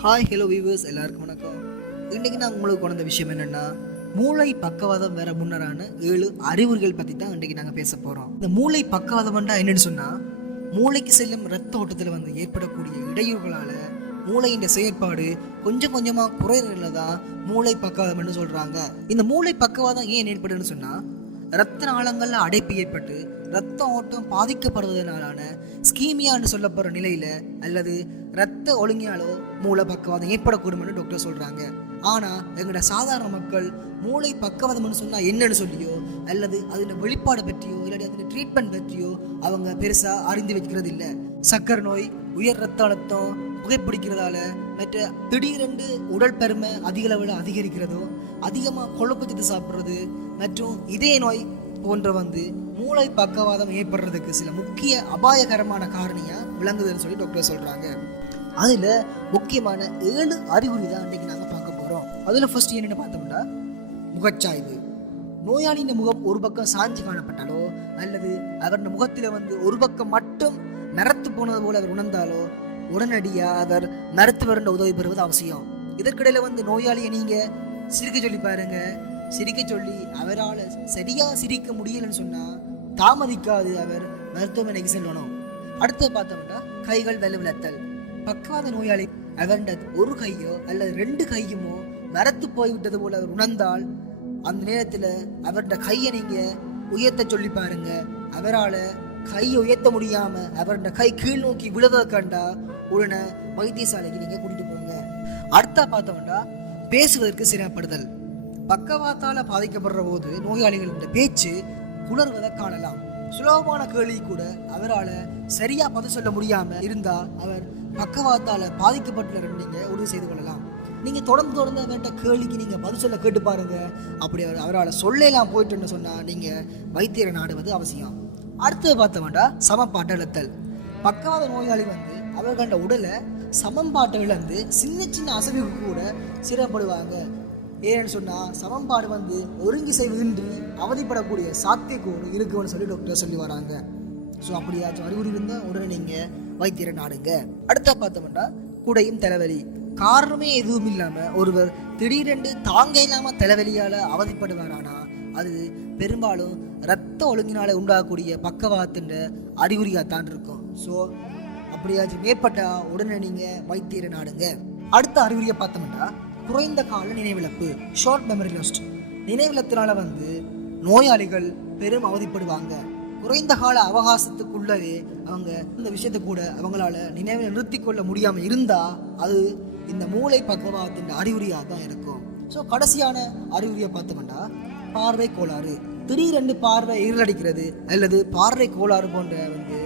Hi hello viewers எல்லாருக்கும் வணக்கம். இன்றைக்கி நான் உங்களுக்கு கொண்ட விஷயம் என்னென்னா மூளை பக்கவாதம் வேற முன்னரான ஏழு அறிகுறிகள் பற்றி தான் இன்றைக்கி நாங்கள் பேச போகிறோம் இந்த மூளை பக்கவாதம்ன்றா என்னன்னு சொன்னால் மூளைக்கு செல்லும் ரத்த ஓட்டத்தில் வந்து ஏற்படக்கூடிய இடையூறுகளால் மூளையின் செயற்பாடு கொஞ்சம் கொஞ்சமாக குறையிறதுல தான் மூளை பக்கவாதம்னு சொல்கிறாங்க இந்த மூளை பக்கவாதம் ஏன் ஏற்படுதுன்னு சொன்னால் இரத்த நாளங்களில் அடைப்பு ஏற்பட்டு இரத்த ஓட்டம் பாதிக்கப்படுவதனாலான ஸ்கீமியான்னு சொல்லப்படுற நிலையில அல்லது இரத்த ஒழுங்கினாலோ மூளை பக்கவாதம் ஏற்படக்கூடும்னு டாக்டர் சொல்றாங்க. ஆனா எங்களோட சாதாரண மக்கள் மூளை பக்கவாதம்னு சொன்னா என்னன்னு சொல்லியோ அல்லது அதில் வெளிப்பாடு பற்றியோ இல்லாட்டி அதில் ட்ரீட்மெண்ட் பற்றியோ அவங்க பெருசா அறிந்து வைக்கிறது இல்லை சக்கரை நோய் உயர் ரத்த அழுத்தம் புகைப்பிடிக்கிறதால மற்ற திடீரென்று உடல் பெருமை அதிக அளவில் அதிகரிக்கிறதோ அதிகமாக கொழுப்பு சத்து சாப்பிட்றது மற்றும் இதய நோய் போன்ற வந்து மூளை பக்கவாதம் ஏற்படுறதுக்கு சில முக்கிய அபாயகரமான காரணியாக விளங்குதுன்னு சொல்லி டாக்டர் சொல்கிறாங்க அதில் முக்கியமான ஏழு அறிகுறி தான் இன்றைக்கி நாங்கள் பார்க்க போகிறோம் அதில் ஃபர்ஸ்ட் என்னென்னு பார்த்தோம்னா முகச்சாய்வு. நோயாளியின் முகம் ஒரு பக்கம் சாஞ்சி காணப்பட்டாலோ அல்லது அவரோட முகத்தில் வந்து ஒரு பக்கம் மட்டும் நரத்து போனது போல அவர் உணர்ந்தாலோ உடனடியாக அவர் மருத்துவருடைய உதவி பெறுவது அவசியம். இதற்கிடையில் வந்து நோயாளியை நீங்கள் சிரிக்க சொல்லி பாருங்க. சிரிக்க சொல்லி அவரால் சரியாக சிரிக்க முடியலன்னு சொன்னால் தாமதிக்காது அவர் மருத்துவமனைக்கு செல்லணும். அடுத்து பார்த்தோம்னா கைகள் வெலுவிழத்தல் பக்காத நோயாளி அவருடைய ஒரு கையோ அல்லது ரெண்டு கையுமோ மரத்து போய்விட்டது போல அவர் உணர்ந்தால் அந்த நேரத்தில் அவருடைய கையை நீங்கள் உயர்த்த சொல்லி பாருங்க. அவரால் கையை உயர்த்த முடியாம அவரோட கை கீழ் நோக்கி விழுவதை கண்டா உடனே வைத்தியசாலைக்கு நீங்க கூட்டிட்டு போங்க. அடுத்தா பார்த்தோம்னா பேசுவதற்கு சிரமப்படுதல். பக்கவாத்தால பாதிக்கப்படுற போது நோயாளிகளின் பேச்சு குளறுவதை காணலாம். சுலபமான கேள்வி கூட அவரால் சரியா பதில் சொல்ல முடியாம இருந்தா அவர் பக்கவாத்தால பாதிக்கப்பட்டுள்ள நீங்க உறுதி செய்து கொள்ளலாம். நீங்க தொடர்ந்து தொடர்ந்து அவர்கிட்ட கேள்விக்கு நீங்க பதில் சொல்ல கேட்டு பாருங்க. அப்படி அவர் அவரால் சொல்லலாம் போயிட்டுன்னு சொன்னா நீங்க வைத்தியரை நாடுவது அவசியம். அடுத்தது பார்த்தோம்னா சமப்பாட்டு இழுத்தல் பக்கவாத நோயாளி வந்து அவர்களோட உடலை சமன்பாட்டை இழந்து சின்ன சின்ன அசைவுக்கு கூட சிரமப்படுவாங்க ஏன்னு சொன்னால் சமன்பாடு வந்து ஒருங்கிசைவு இன்றி அவதிப்படக்கூடிய சாத்தியக்கூறு இருக்குன்னு சொல்லி டாக்டர் சொல்லி வராங்க. ஸோ அப்படியாச்சும் அறிகுறி இருந்தால் உடனே நீங்கள் வைத்தியரை நாடுங்க. அடுத்த பார்த்தோம்னா குடையும் தலைவலி. காரணமே எதுவும் இல்லாமல் ஒருவர் திடீரென்று தாங்க இல்லாமல் தலைவலியால் அவதிப்படுவாரானா? அது பெரும்பாலும் ரத்த ஒழுங்கினால உண்டாகக்கூடிய பக்கவாத்துன்ற அறிகுறியாக தான் இருக்கும். ஸோ அப்படியாச்சும் மேற்பட்டா உடனே நீங்கள் வைத்தியரை நாடுங்க. அடுத்த அறிகுறியை பார்த்தோம்னா குறைந்த கால நினைவிழப்பு ஷார்ட் மெமரி லாஸ்ட் நினைவிழத்தினால வந்து நோயாளிகள் பெரும் அவதிப்படுவாங்க. குறைந்த கால அவகாசத்துக்குள்ளவே அவங்க இந்த விஷயத்தை கூட அவங்களால நினைவில் நிறுத்தி கொள்ள முடியாமல் இருந்தா அது இந்த மூளை பக்கவாதத்தின் அறிகுறியாக தான் இருக்கும். ஸோ கடைசியான அறிகுறியை பார்த்தோம்னா பார்வை கோளாறு. திடீரென்று பார்வை இருளடிக்கிறது அல்லது பார்வை கோளாறு போன்ற வந்து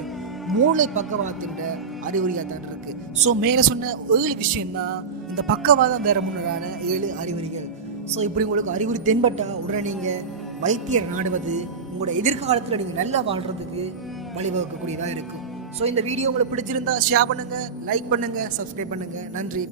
மூளை பக்கவாத்தின்ற அறிகுறியாக தான் இருக்கு ஸோ மேலே சொன்ன ஏழு விஷயம்தான் இந்த பக்கவாதம் வேற முன்னரான ஏழு அறிகுறிகள். ஸோ இப்படி உங்களுக்கு அறிகுறி தென்பட்டா உடனே நீங்கள் வைத்தியர் நாடுவது உங்களோட எதிர்காலத்தில் நீங்கள் நல்லா வாழ்கிறதுக்கு வழிவகுக்கக்கூடியதாக இருக்கும். ஸோ இந்த வீடியோ உங்களுக்கு பிடிச்சிருந்தா ஷேர் பண்ணுங்கள் லைக் பண்ணுங்கள் சப்ஸ்கிரைப் பண்ணுங்கள் நன்றி.